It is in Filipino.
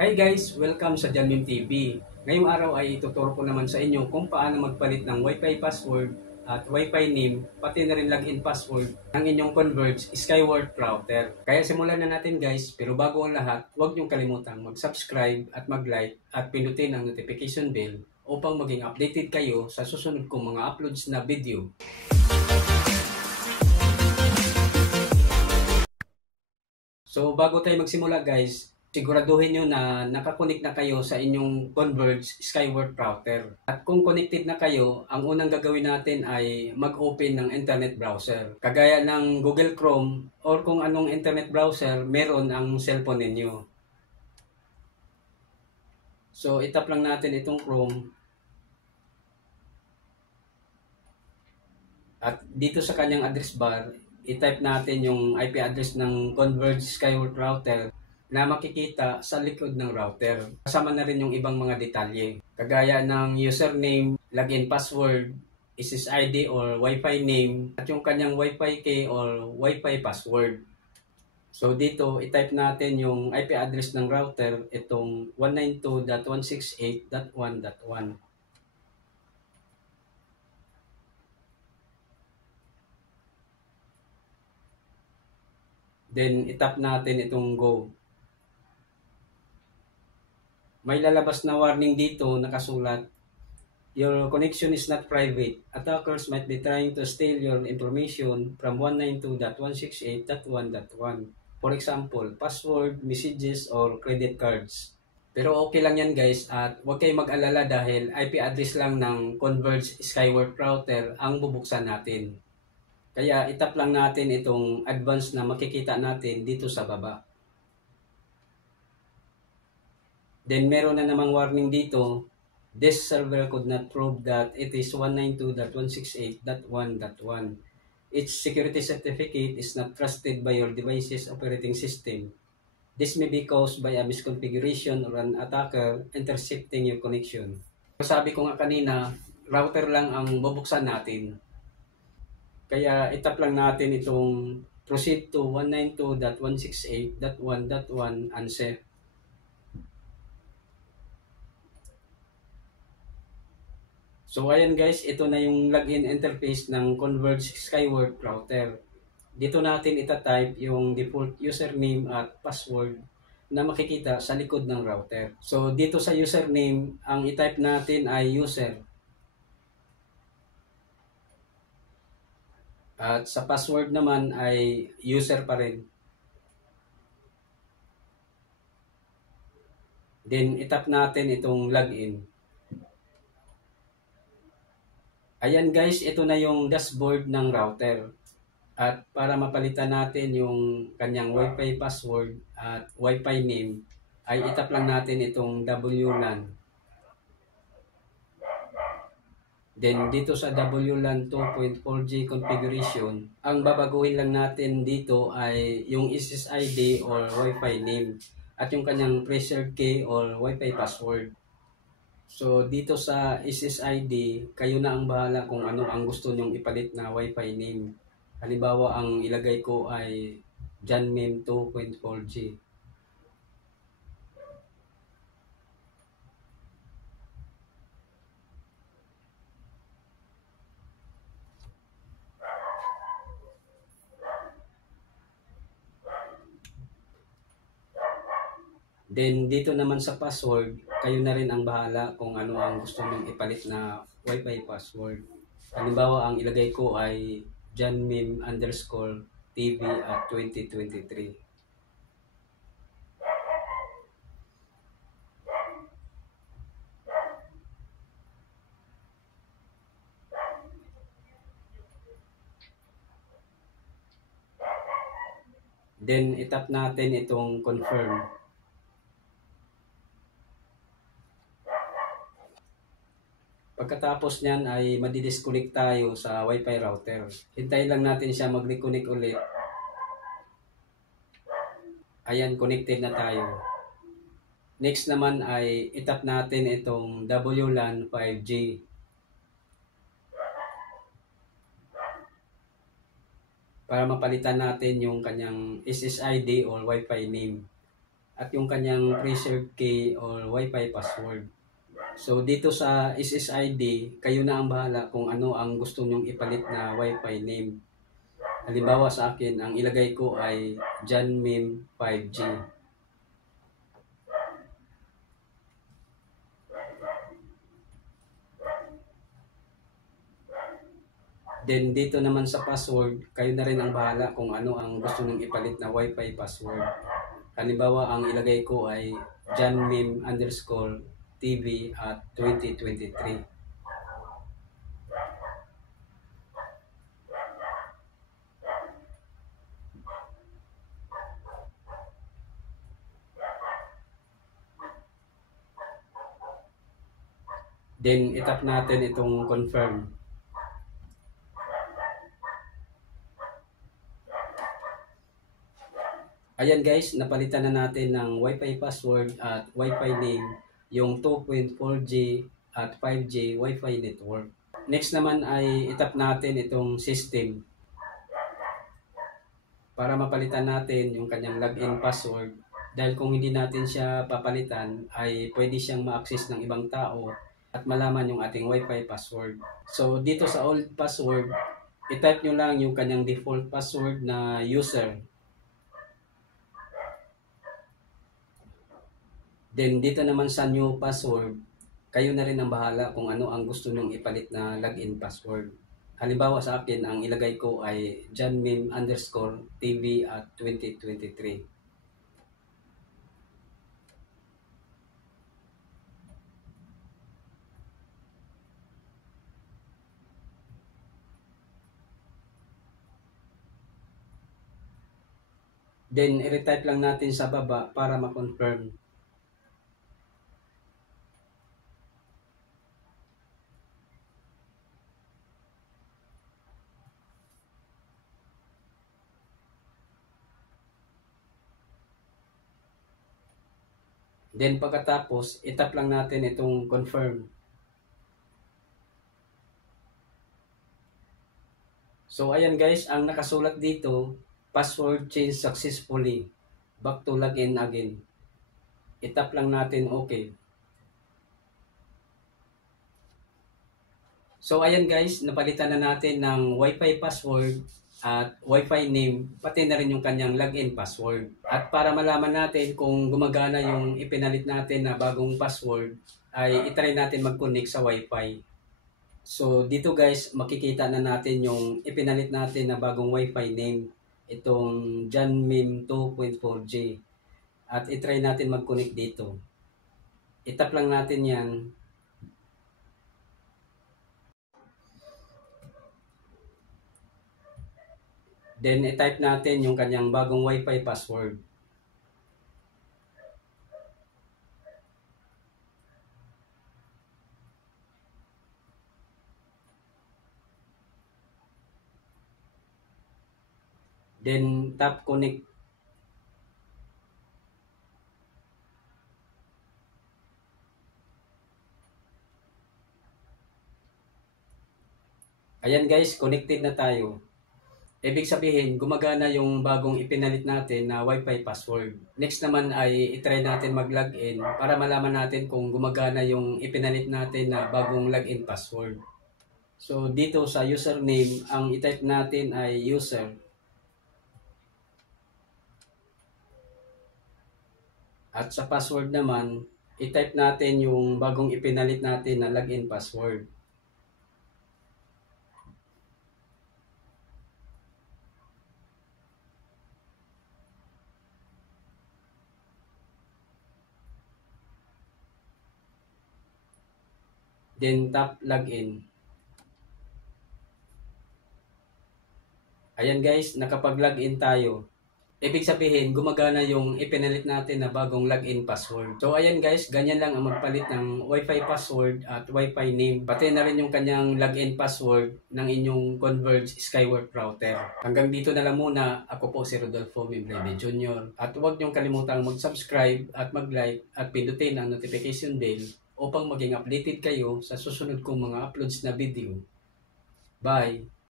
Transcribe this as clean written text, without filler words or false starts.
Hi guys! Welcome sa Janmim TV. Ngayong araw ay ituturo ko naman sa inyo kung paano magpalit ng Wi-Fi password at Wi-Fi name, pati na rin login password ng inyong Converge Skyward router. Kaya simulan na natin guys, pero bago ang lahat, huwag niyong kalimutang mag-subscribe at mag-like at pindutin ang notification bell upang maging updated kayo sa susunod kong mga uploads na video. So bago tayo magsimula guys, siguraduhin nyo na nakakonik na kayo sa inyong Converge Skyward router. At kung connected na kayo, ang unang gagawin natin ay mag-open ng internet browser. Kagaya ng Google Chrome or kung anong internet browser meron ang cellphone ninyo. So itap lang natin itong Chrome. At dito sa kanyang address bar, i-type natin yung IP address ng Converge Skyward router na makikita sa likod ng router. Kasama na rin yung ibang mga detalye, kagaya ng username, login password, SSID or Wi-Fi name, at yung kanyang Wi-Fi key or Wi-Fi password. So dito, i-type natin yung IP address ng router, itong 192.168.1.1. Then, itap natin itong go. May lalabas na warning dito nakasulat, "Your connection is not private. Attackers might be trying to steal your information from 192.168.1.1. For example, password, messages, or credit cards." Pero okay lang yan guys at huwag kayong mag-alala dahil IP address lang ng Converge Skyward router ang bubuksan natin. Kaya itap lang natin itong advance na makikita natin dito sa baba. Then meron na namang warning dito, "This server could not prove that it is 192.168.1.1. Its security certificate is not trusted by your device's operating system. This may be caused by a misconfiguration or an attacker intercepting your connection." Sabi ko nga kanina, router lang ang bubuksan natin. Kaya itap lang natin itong proceed to 192.168.1.1 unset. So ayan guys, ito na yung login interface ng Converge Skyward router. Dito natin itatype yung default username at password na makikita sa likod ng router. So dito sa username, ang itype natin ay user. At sa password naman ay user pa rin. Then itap natin itong login. Ayan guys, ito na yung dashboard ng router. At para mapalitan natin yung kanyang Wi-Fi password at Wi-Fi name, ay itap lang natin itong WLAN. Then dito sa WLAN 2.4G configuration, ang babaguhin lang natin dito ay yung SSID or Wi-Fi name at yung kanyang preserved key or Wi-Fi password. So dito sa SSID, kayo na ang bahala kung ano ang gusto nyong ipalit na Wi-Fi name. Halimbawa, ang ilagay ko ay Janmim 2.4G. Then dito naman sa password, kayo na rin ang bahala kung ano ang gusto nyong ipalit na Wi-Fi password. Halimbawa, ang ilagay ko ay janmim_tv at 2023. Then itap natin itong confirm. Pagkatapos niyan ay madidisconnect tayo sa Wi-Fi router. Hintayin lang natin siya mag-reconnect ulit. Ayan, connected na tayo. Next naman ay itap natin itong WLAN 5G. Para mapalitan natin yung kanyang SSID or Wi-Fi name. at yung kanyang preserved key or Wi-Fi password. So dito sa SSID, kayo na ang bahala kung ano ang gusto nyong ipalit na Wi-Fi name. Halimbawa sa akin, ang ilagay ko ay Janmim 5G. Then dito naman sa password, kayo na rin ang bahala kung ano ang gusto nyong ipalit na Wi-Fi password. Halimbawa, ang ilagay ko ay janmim_tv at 2023. Then, itap natin itong confirm. Ayan guys, napalitan na natin ng Wi-Fi password at Wi-Fi name yung 2.4G at 5G Wi-Fi network. Next naman ay itap natin itong system para mapalitan natin yung kanyang login password. Dahil kung hindi natin siya papalitan ay pwede siyang ma-access ng ibang tao at malaman yung ating Wi-Fi password. So dito sa old password, i-type nyo lang yung kanyang default password na user. Then dito naman sa new password, kayo na rin ang bahala kung ano ang gusto nyong ipalit na login password. Halimbawa sa akin, ang ilagay ko ay janmim_tv at 2023. Then, i-retype lang natin sa baba para ma-confirm. Then, pagkatapos, itap lang natin itong confirm. So, ayan guys, ang nakasulat dito, password change successfully. Back to login again. Itap lang natin okay. So ayan guys, napalitan na natin ng Wi-Fi password at Wi-Fi name, pati na rin yung kanyang login password. At para malaman natin kung gumagana yung ipinalit natin na bagong password, ay itry natin mag-connect sa Wi-Fi. So dito guys, makikita na natin yung ipinalit natin na bagong Wi-Fi name, itong Janmim 2.4G. At itry natin mag-connect dito. Itap lang natin yan. Then i-type natin yung kanyang bagong Wi-Fi password. Then tap connect. Ayan guys, connected na tayo. Ibig sabihin, gumagana yung bagong ipinalit natin na Wi-Fi password. Next naman ay itry natin mag-login para malaman natin kung gumagana yung ipinalit natin na bagong login password. So dito sa username, ang i-type natin ay user. At sa password naman, i-type natin yung bagong ipinalit natin na login password. Then tap login. Ayan guys, nakapag-login tayo. Ibig sabihin, gumagana yung ipinalit natin na bagong login password. So ayan guys, ganyan lang ang magpalit ng Wi-Fi password at Wi-Fi name. Pati na rin yung kanyang login password ng inyong Converge Skywork router. Hanggang dito na lang muna. Ako po si Rodolfo Membreve Jr. At huwag niyong kalimutang mag-subscribe at mag-like at pindutin ang notification bell upang maging updated kayo sa susunod kong mga uploads na video. Bye!